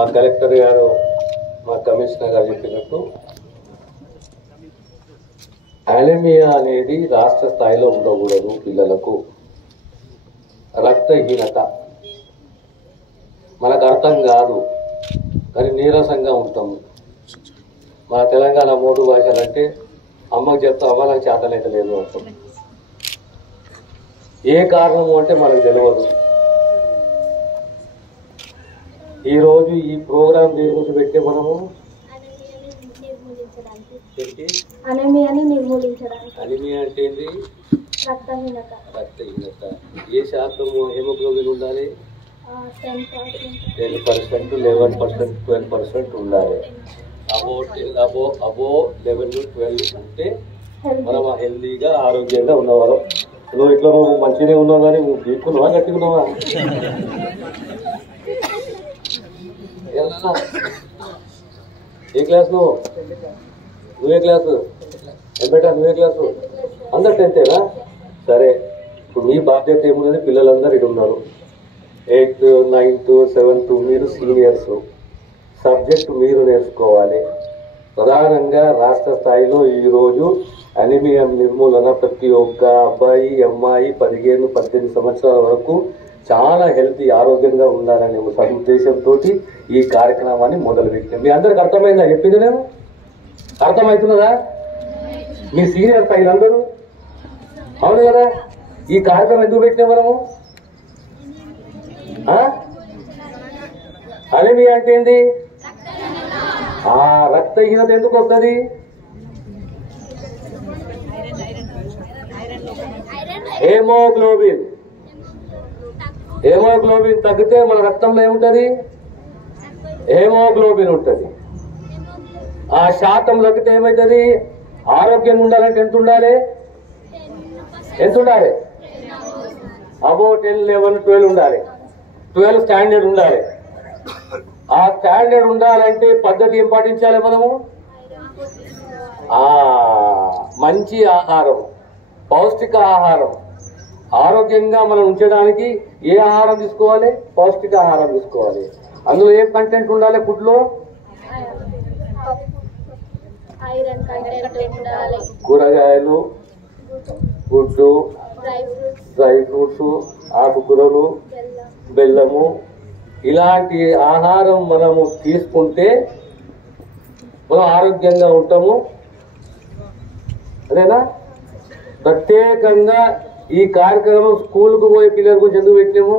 మా కలెక్టర్ గారు మా కమిషనర్ గారు చెప్పినట్టు అనీమియా అనేది రాష్ట్ర స్థాయిలో ఉండకూడదు. పిల్లలకు రక్తహీనత మనకు అర్థం కాదు కానీ నీరసంగా ఉంటాము. మన తెలంగాణ మోటు భాషలు అంటే అమ్మకు చెప్తా అమ్మ నాకు చేతనైతే లేదు అంటాం. ఏ కారణము అంటే మనకు తెలియదు. ఈరోజు ఈ ప్రోగ్రాం దేని గురించి పెట్టే మనము అనీమియాని నిర్మూలించడానికి. అనీమియా అంటే ఏంటి? రక్తహీనత. రక్తహీనత. ఏ శాతం హెమోగ్లోబిన్ ఉండాలి? 10%, 11%, 12% ఉండాలి. అబో 11-12 ఉంటే మనం హెల్దీగా ఆరోగ్యంగా ఉన్నవాళ్ళం. నువ్వు ఇట్లా నువ్వు మంచిగానే ఉన్నావు కానీ నువ్వు తీసుకున్నావా గట్టుకున్నావా? ఏ క్లాస్ నువ్వే క్లాసు బేటా? నువ్వే క్లాసు? అందరు 10థేనా? సరే, ఇప్పుడు మీ బాధ్యత ఏమున్నది? పిల్లలందరూ ఇటు ఉన్నారు, 8th, 9th, 7th, మీరు సీనియర్స్. సబ్జెక్టు మీరు నేర్చుకోవాలి. ప్రధానంగా రాష్ట్ర స్థాయిలో ఈరోజు అనీమియా నిర్మూలన ప్రతి ఒక్క అబ్బాయి అమ్మాయి 15-18 సంవత్సరాల వరకు చాలా హెల్తీ ఆరోగ్యంగా ఉండాలనే ఒక సదుద్దేశంతో ఈ కార్యక్రమాన్ని మొదలుపెట్టాం. మీ అందరికి అర్థమైందా చెప్పింది? నేను అర్థమవుతున్నదా? మీ సీనియర్ స్థాయిలందరూ అవును కదా? ఈ కార్యక్రమం ఎందుకు పెట్టినాం మనము? అనీమియా అంటే ఏంది? రక్తహీనత ఎందుకు వస్తుంది? హెమోగ్లోబిన్ తగ్గితే మన రక్తంలో ఏముంటది? హెమోగ్లోబిన్ ఉంటుంది. ఆ శాతం తగ్గితే ఏమవుతుంది? ఆరోగ్యంగా ఉండాలంటే ఎంత ఉండాలి? అబో 10, 11, 12 ఉండాలి. 12 స్టాండర్డ్ ఉండాలి. ఆ స్టాండర్డ్ ఉండాలంటే పద్ధతి ఏం పాటించాలి మనము? మంచి ఆహారం, పౌష్టిక ఆహారం. ఆరోగ్యంగా మనం ఉంచడానికి ఏ ఆహారం తీసుకోవాలి? పౌష్టిక ఆహారం తీసుకోవాలి. అందులో ఏం కంటెంట్ ఉండాలి? ఫుడ్లో కూరగాయలు, గుడ్డు, డ్రై ఫ్రూట్స్, ఆకుకూరలు, బెల్లము, ఇలాంటి ఆహారం మనము తీసుకుంటే మనం ఆరోగ్యంగా ఉంటాము. అదేనా? ప్రత్యేకంగా ఈ కార్యక్రమం స్కూల్కు పోయే పిల్లల గురించి ఎందుకు పెట్టినాము?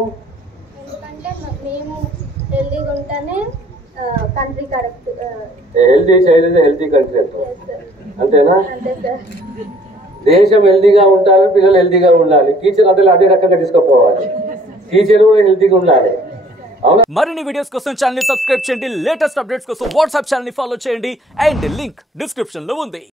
హెల్దీ చైల్డ్ హెల్దీ కంట్రీ అంటాం, అంతేనా? దేశం హెల్దీగా ఉండాలి, పిల్లలు హెల్దీగా ఉండాలి, టీచర్ అదే రకంగా తీసుకుపోవాలి, టీచర్ కూడా హెల్దీగా ఉండాలి. మరిన్ని వీడియోస్ కోసం ఛానల్ ని సబ్స్క్రైబ్ చేయండి. లేటెస్ట్ అప్డేట్స్ కోసం వాట్సాప్ ఛానల్ ని ఫాలో చేయండి. అండ్ లింక్ డిస్క్రిప్షన్ లో ఉంది.